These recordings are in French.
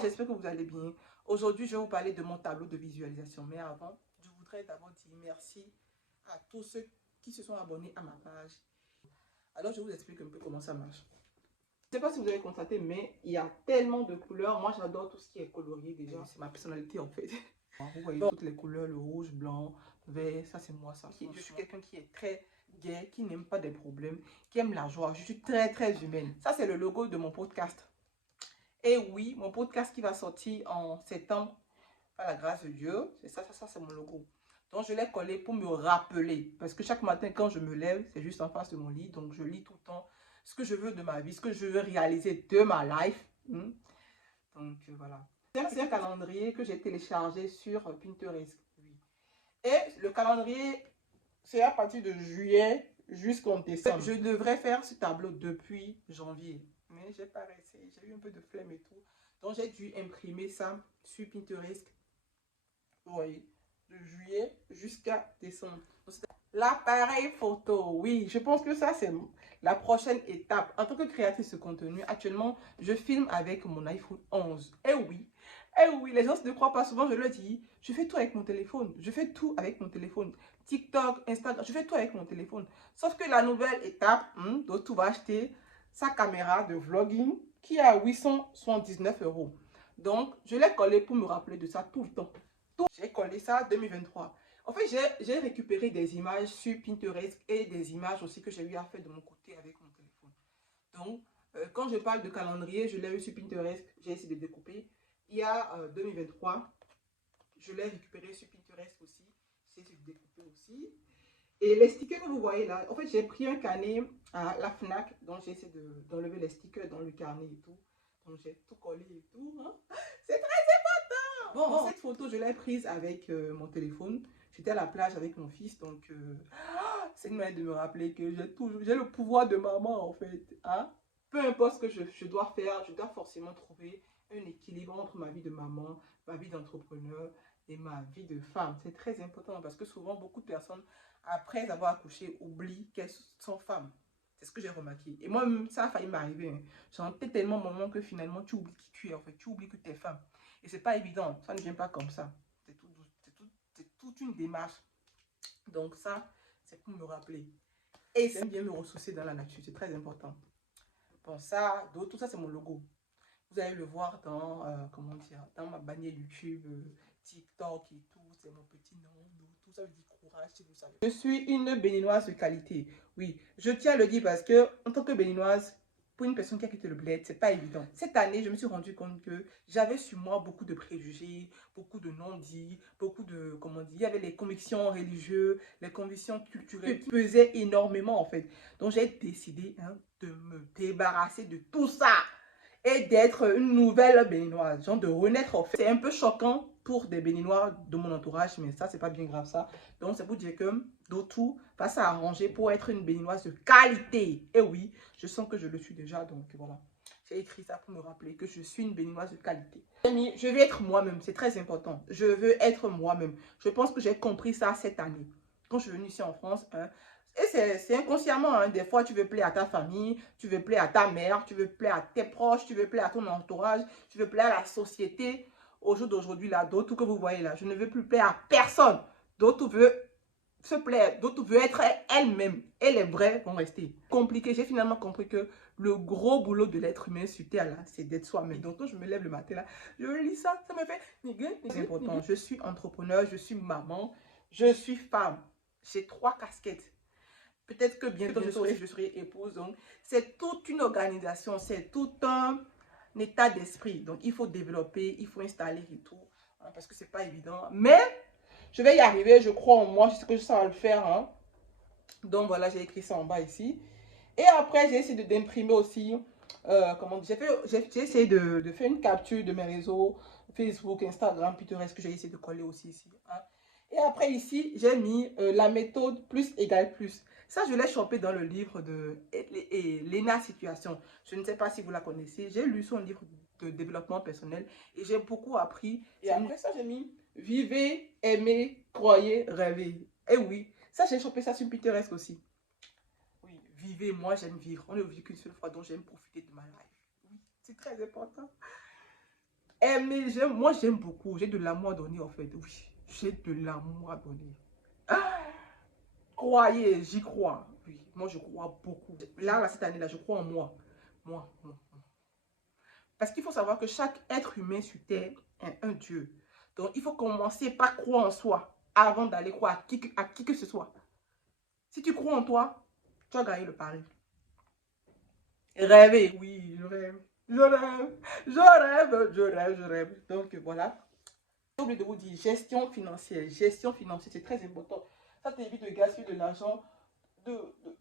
j'espère que vous allez bien. Aujourd'hui, je vais vous parler de mon tableau de visualisation. Mais avant, je voudrais d'abord dire merci à tous ceux qui se sont abonnés à ma page. Alors, je vous explique un peu comment ça marche. Je ne sais pas si vous avez constaté, mais il y a tellement de couleurs. Moi, j'adore tout ce qui est colorié déjà. C'est ma personnalité en fait. Vous voyez toutes les couleurs, le rouge, blanc, vert, ça c'est moi ça. Je suis quelqu'un qui est très gai, qui n'aime pas des problèmes, qui aime la joie. Je suis très humaine. Ça c'est le logo de mon podcast. Et oui, mon podcast qui va sortir en septembre, par la grâce de Dieu, c'est ça c'est mon logo. Donc je l'ai collé pour me rappeler, parce que chaque matin quand je me lève, c'est juste en face de mon lit, donc je lis tout le temps ce que je veux de ma vie, ce que je veux réaliser de ma life. Donc voilà. C'est un calendrier que j'ai téléchargé sur Pinterest. Oui. Et le calendrier, c'est à partir de juillet jusqu'en décembre. Je devrais faire ce tableau depuis janvier, mais j'ai pas réussi. J'ai eu un peu de flemme et tout. Donc j'ai dû imprimer ça sur Pinterest. Vous voyez, de juillet jusqu'à décembre. L'appareil photo, oui, je pense que ça c'est la prochaine étape. En tant que créatrice de contenu, actuellement, je filme avec mon iPhone 11. Eh oui, les gens ne croient pas souvent, je le dis. Je fais tout avec mon téléphone. Je fais tout avec mon téléphone. TikTok, Instagram, je fais tout avec mon téléphone. Sauf que la nouvelle étape, Dotou va acheter sa caméra de vlogging qui est à 879 €. Donc, je l'ai collé pour me rappeler de ça tout le temps. J'ai collé ça en 2023. En fait, j'ai récupéré des images sur Pinterest et des images aussi que j'ai eu à faire de mon côté avec mon téléphone. Donc, quand je parle de calendrier, je l'ai eu sur Pinterest, j'ai essayé de découper. Il y a 2023, je l'ai récupéré sur Pinterest aussi, j'ai essayé de découper aussi. Et les stickers que vous voyez là, en fait, j'ai pris un carnet à la FNAC, donc j'ai essayé d'enlever les stickers dans le carnet et tout. Donc, j'ai tout collé et tout. C'est très important. Bon, cette photo, je l'ai prise avec mon téléphone. J'étais à la plage avec mon fils, donc c'est une manière de me rappeler que j'ai le pouvoir de maman en fait. Peu importe ce que je dois faire, je dois forcément trouver un équilibre entre ma vie de maman, ma vie d'entrepreneur et ma vie de femme. C'est très important parce que souvent, beaucoup de personnes, après avoir accouché, oublient qu'elles sont femmes. C'est ce que j'ai remarqué. Et moi, ça a failli m'arriver. J'en étais tellement maman que finalement, tu oublies qui tu es en fait. Tu oublies que tu es femme. Et c'est pas évident. Ça ne vient pas comme ça. C'est toute une démarche. Donc ça, c'est pour me rappeler. Et c'est bien me ressourcer dans la nature. C'est très important. Bon, ça, tout ça, c'est mon logo. Vous allez le voir dans, comment dire, dans ma bannière YouTube, TikTok et tout. C'est mon petit nom. Tout ça veut dire courage, si vous savez. Je suis une béninoise de qualité. Oui, je tiens à le dire parce que, en tant que béninoise, pour une personne qui a quitté le bled, c'est pas évident. Cette année, je me suis rendu compte que j'avais sur moi beaucoup de préjugés, beaucoup de non-dits, beaucoup de, comment dire, il y avait les convictions religieuses, les convictions culturelles qui pesaient énormément en fait. Donc j'ai décidé de me débarrasser de tout ça et d'être une nouvelle béninoise, genre de renaître en fait. C'est un peu choquant pour des béninois de mon entourage, mais ça c'est pas bien grave ça. Donc c'est pour dire que Dotou va s'arranger pour être une béninoise de qualité. Et oui, je sens que je le suis déjà, donc voilà. J'ai écrit ça pour me rappeler que je suis une béninoise de qualité. Je veux être moi-même, c'est très important. Je veux être moi-même. Je pense que j'ai compris ça cette année. Quand je suis venue ici en France, et c'est inconsciemment, des fois tu veux plaire à ta famille, tu veux plaire à ta mère, tu veux plaire à tes proches, tu veux plaire à ton entourage, tu veux plaire à la société. Au jour d'aujourd'hui, là, d'autres que vous voyez là, je ne veux plus plaire à personne. D'autres veut se plaire, d'autres veut être elle-même. Et les vrais vont rester. Compliqué, j'ai finalement compris que le gros boulot de l'être humain sur Terre là, c'est d'être soi-même. Donc quand je me lève le matin là, je lis ça, ça me fait c'est important. Je suis entrepreneur, je suis maman, je suis femme. J'ai 3 casquettes. Peut-être que bientôt je serai épouse. Donc, c'est toute une organisation, c'est tout un état d'esprit. Donc, il faut développer, il faut installer et tout. Parce que c'est pas évident. Mais, je vais y arriver, je crois en moi, je sais que ça va le faire. Donc, voilà, j'ai écrit ça en bas ici. Et après, j'ai essayé d'imprimer aussi. Comment dire, j'ai essayé de faire une capture de mes réseaux Facebook, Instagram, Pinterest que j'ai essayé de coller aussi ici. Et après ici, j'ai mis la méthode plus égale plus. Ça, je l'ai chopé dans le livre de Lena Situation. Je ne sais pas si vous la connaissez. J'ai lu son livre de développement personnel et j'ai beaucoup appris. Et après ça, j'ai mis vivez, aimez, croyez, rêvez. Et oui, ça, j'ai chopé ça sur Pinterest aussi. Oui, vivez, moi j'aime vivre. On ne vit qu'une seule fois, donc j'aime profiter de ma life. Oui, c'est très important. Moi, j'aime beaucoup. J'ai de l'amour à donner, en fait. Oui, j'ai de l'amour à donner. Croyez, j'y crois. Oui, moi, je crois beaucoup. Là, cette année-là, je crois en moi. Moi. Parce qu'il faut savoir que chaque être humain sur Terre est un Dieu. Donc, il faut commencer par croire en soi avant d'aller croire à qui que ce soit. Si tu crois en toi, tu as gagné le pari. Rêver, oui, je rêve. Je rêve. Donc, voilà. J'ai oublié de vous dire, gestion financière. Gestion financière, c'est très important. Ça t'évite de gaspiller de l'argent, de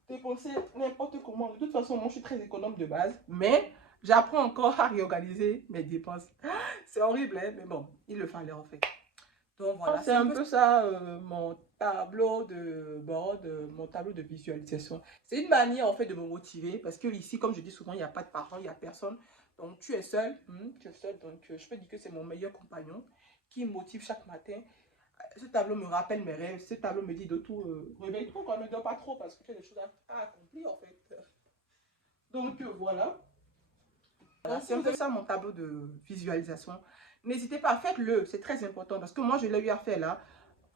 dépenser n'importe comment. De toute façon, moi, je suis très économe de base, mais j'apprends encore à réorganiser mes dépenses. C'est horrible, hein, mais bon, il le fallait en fait. Donc voilà, c'est un peu ça mon tableau de bord, mon tableau de visualisation. C'est une manière en fait de me motiver parce que ici, comme je dis souvent, il n'y a pas de parents, il n'y a personne. Donc tu es seul, donc je peux dire que c'est mon meilleur compagnon qui me motive chaque matin. Ce tableau me rappelle mes rêves, ce tableau me dit de tout, réveille-toi quand ne dors pas trop parce que tu as des choses à accomplir en fait. Donc voilà. Voilà, c'est un peu ça mon tableau de visualisation. N'hésitez pas, faites-le, c'est très important parce que moi je l'ai eu à faire là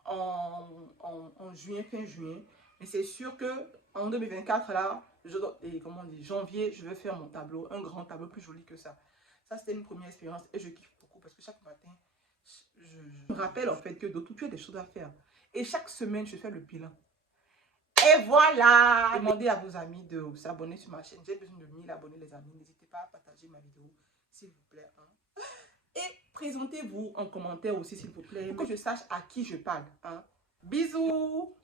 en juin, fin juin. Mais c'est sûr que en 2024 là, et comment on dit, janvier, je vais faire mon tableau, un grand tableau plus joli que ça. Ça c'était une première expérience et je kiffe beaucoup parce que chaque matin, je me rappelle en fait que de tout, tu as des choses à faire. Et chaque semaine, je fais le bilan. Et voilà! Demandez à vos amis de s'abonner sur ma chaîne. J'ai besoin de 1000 abonnés, les amis. N'hésitez pas à partager ma vidéo, s'il vous plaît. Hein. Et présentez-vous en commentaire aussi, s'il vous plaît, pour que je sache à qui je parle. Hein. Bisous!